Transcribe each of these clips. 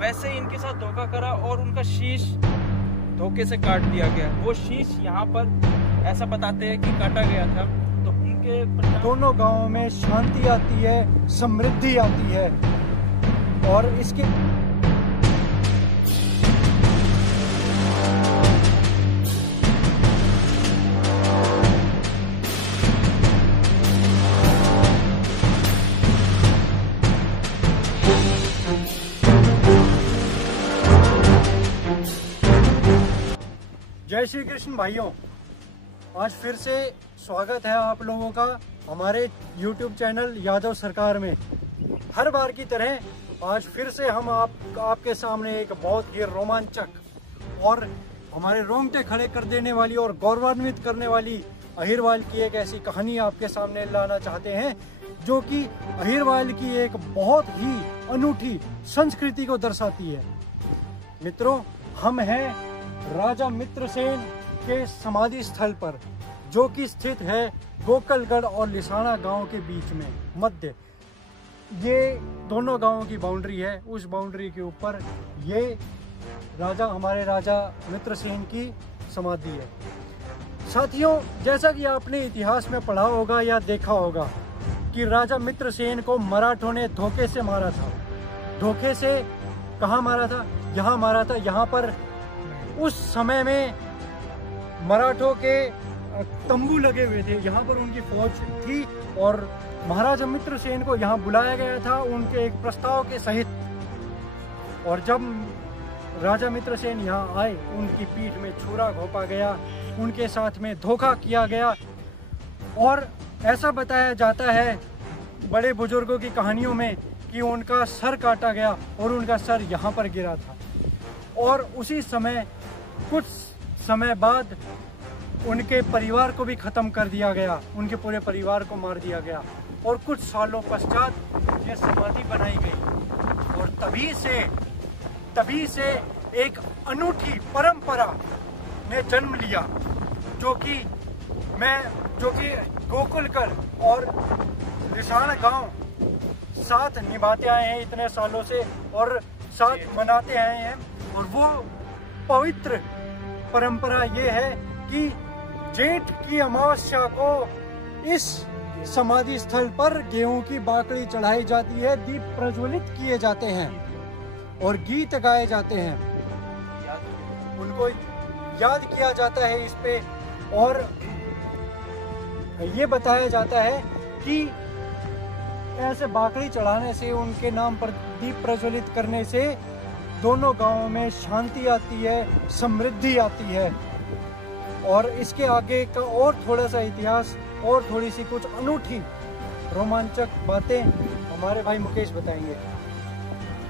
वैसे ही इनके साथ धोखा करा और उनका शीश धोखे से काट दिया गया। वो शीश यहाँ पर ऐसा बताते हैं कि काटा गया था। तो उनके दोनों गांवों में शांति आती है, समृद्धि आती है। और इसके जय श्री कृष्ण भाइयों, आज फिर से स्वागत है आप लोगों का हमारे YouTube चैनल यादव सरकार में। हर बार की तरह आज फिर से हम आपके सामने एक बहुत ही रोमांचक और हमारे रोंगटे खड़े कर देने वाली और गौरवान्वित करने वाली अहिरवाल की एक ऐसी कहानी आपके सामने लाना चाहते हैं, जो कि अहिरवाल की एक बहुत ही अनूठी संस्कृति को दर्शाती है। मित्रों, हम हैं राजा मित्रसेन के समाधि स्थल पर, जो कि स्थित है गोकलगढ़ और लिसाना गांव के बीच में मध्य। ये दोनों गांवों की बाउंड्री है। उस बाउंड्री के ऊपर ये हमारे राजा मित्रसेन की समाधि है। साथियों, जैसा कि आपने इतिहास में पढ़ा होगा या देखा होगा कि राजा मित्रसेन को मराठों ने धोखे से मारा था। धोखे से कहाँ मारा था? यहाँ मारा था। यहाँ पर उस समय में मराठों के तंबू लगे हुए थे, यहाँ पर उनकी फौज थी और महाराजा मित्रसेन को यहाँ बुलाया गया था उनके एक प्रस्ताव के सहित। और जब राजा मित्रसेन यहाँ आए, उनकी पीठ में छुरा घोंपा गया, उनके साथ में धोखा किया गया। और ऐसा बताया जाता है बड़े बुजुर्गों की कहानियों में कि उनका सर काटा गया और उनका सर यहाँ पर गिरा था। और उसी समय कुछ समय बाद उनके परिवार को भी खत्म कर दिया गया, उनके पूरे परिवार को मार दिया गया। और कुछ सालों पश्चात ये समाधि बनाई गई और तभी से एक अनूठी परंपरा ने जन्म लिया, जो कि गोकुलगढ़ और लिसाना गांव साथ निभाते आए हैं इतने सालों से और साथ मनाते आए हैं। और वो पवित्र परंपरा ये है कि जेठ की अमावस्या को इस समाधि स्थल पर गेहूं की बाकड़ी चढ़ाई जाती है, दीप प्रज्वलित किए जाते हैं और गीत गाए जाते हैं। उनको याद किया जाता है इस पे। और ये बताया जाता है कि ऐसे बाकड़ी चढ़ाने से, उनके नाम पर दीप प्रज्वलित करने से दोनों गांवों में शांति आती है, समृद्धि आती है। और इसके आगे का और थोड़ा सा इतिहास और थोड़ी सी कुछ अनूठी रोमांचक बातें हमारे भाई मुकेश बताएंगे।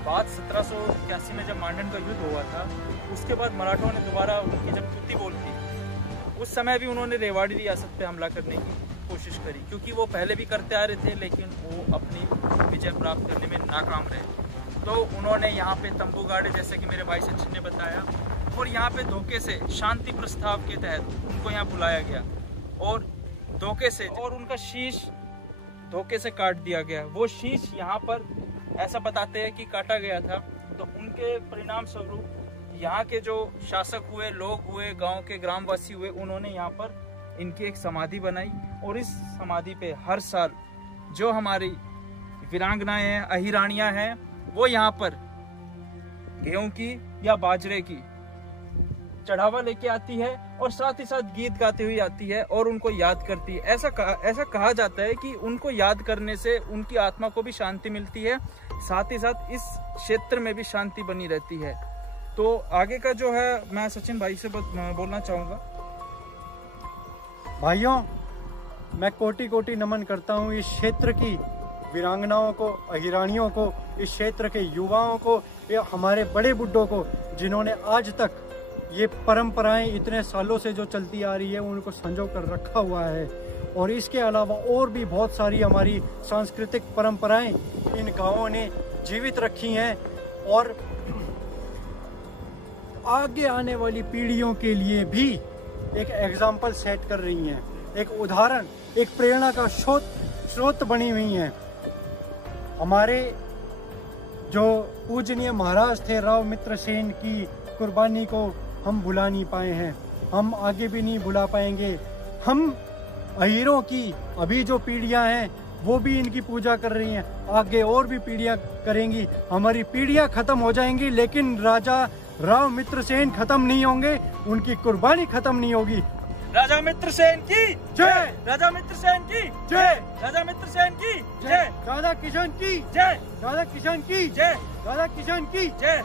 बात 1781 में जब मांडन का युद्ध हुआ था, उसके बाद मराठों ने दोबारा उनकी जब कुत्ती बोल थी, उस समय भी उन्होंने रेवाड़ी रियासत पे हमला करने की कोशिश करी, क्योंकि वो पहले भी करते आ रहे थे, लेकिन वो अपनी विजय प्राप्त करने में नाकाम रहे। तो उन्होंने यहाँ पे तंबू गाड़े, जैसे कि मेरे भाई सचिन ने बताया, और यहाँ पे धोखे से शांति प्रस्ताव के तहत उनको यहाँ बुलाया गया और धोखे से और उनका शीश धोखे से काट दिया गया। वो शीश यहाँ पर ऐसा बताते हैं कि काटा गया था। तो उनके परिणाम स्वरूप यहाँ के जो शासक हुए, लोग हुए, गांव के ग्रामवासी हुए, उन्होंने यहाँ पर इनकी एक समाधि बनाई। और इस समाधि पे हर साल जो हमारी वीरांगनाएं हैं, अहिरानियां हैं, वो यहाँ पर गेहूं की या बाजरे की चढ़ावा लेके आती है और साथ ही साथ गीत गाती हुई आती है और उनको याद करती है। ऐसा कहा जाता है कि उनको याद करने से उनकी आत्मा को भी शांति मिलती है, साथ ही साथ इस क्षेत्र में भी शांति बनी रहती है। तो आगे का जो है मैं सचिन भाई से बोलना चाहूँगा। भाइयों, मैं कोटि कोटि नमन करता हूँ इस क्षेत्र की वीरांगनाओं को, अहिरानियों को, इस क्षेत्र के युवाओं को, या हमारे बड़े बुड्ढों को, जिन्होंने आज तक ये परंपराएं इतने सालों से जो चलती आ रही है उनको संजो कर रखा हुआ है। और इसके अलावा और भी बहुत सारी हमारी सांस्कृतिक परंपराएं इन गांवों ने जीवित रखी हैं और आगे आने वाली पीढ़ियों के लिए भी एक एग्जाम्पल सेट कर रही हैं, एक उदाहरण, एक प्रेरणा का स्रोत बनी हुई हैं। हमारे जो पूजनीय महाराज थे राव मित्रसेन की कुर्बानी को हम भुला नहीं पाए हैं, हम आगे भी नहीं भुला पाएंगे। हम अहीरों की अभी जो पीढ़ियां हैं वो भी इनकी पूजा कर रही हैं, आगे और भी पीढ़ियां करेंगी। हमारी पीढ़ियां खत्म हो जाएंगी लेकिन राजा राव मित्रसेन खत्म नहीं होंगे, उनकी कुर्बानी खत्म नहीं होगी। राजा मित्रसेन की जय, राजा मित्रसेन की जय, राजा मित्रसेन की जय, राधा किशन की जय, राधा किशन की जय, राधा किशन की जय।